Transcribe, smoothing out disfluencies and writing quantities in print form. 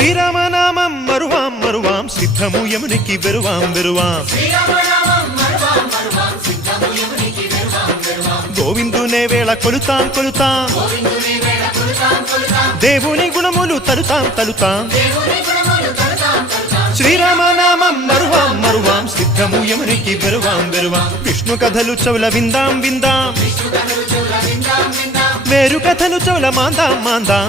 శ్రీరామనామం మరువాం మరువాం సిద్ధము యమునికి వెరువాం వెరువాం గోవిందునే వేళ కొలుతాం కొలుతాం దేవుని గుణములు తలుతాం తలుతాం శ్రీరామనామం మరువాం మరువాం సిద్ధము యమునికి వెరువాం వెరువాం విష్ణు కథలు చెవుల విందాం విందాం మేరు కథలు చెవుల మాందాం మాందాం